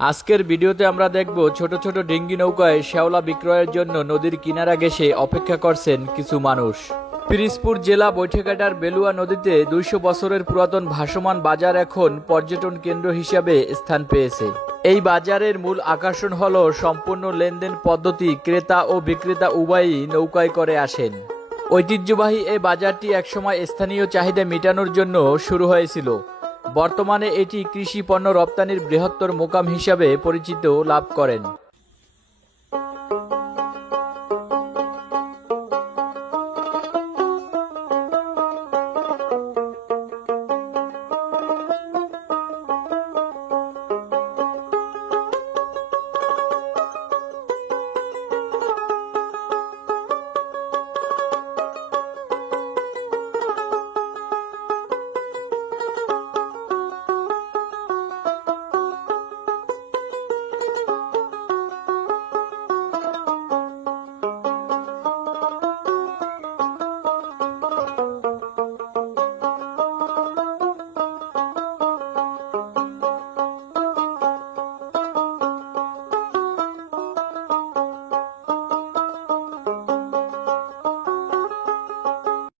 আজকের ভিডিওতে আমরা দেখব ছোট ছোট ডিঙ্গি নৌকায় শ্যাওলা বিক্রয়ের জন্য নদীর কিনারা ঘেঁষে অপেক্ষা করছেন কিছু মানুষ। পিরিজপুর জেলা বৈঠাঘাটার বেলুয়া নদীতে 200 বছরের পুরাতন ভাসমান বাজার এখন পর্যটন কেন্দ্র হিসাবে স্থান পেয়েছে। এই বাজারের মূল আকর্ষণ হলো সম্পূর্ণ লেনদেন পদ্ধতি, ক্রেতা ও বিক্রেতা উভয়ই নৌকায় করে আসেন। ঐতিহ্যবাহী এই বাজারটি একসময় স্থানীয় চাহিদা মেটানোর জন্য শুরু হয়েছিল। বর্তমানে এটি কৃষি পণ্য রপ্তানির বৃহত্তর মোকাম হিসাবে পরিচিত লাভ করেন।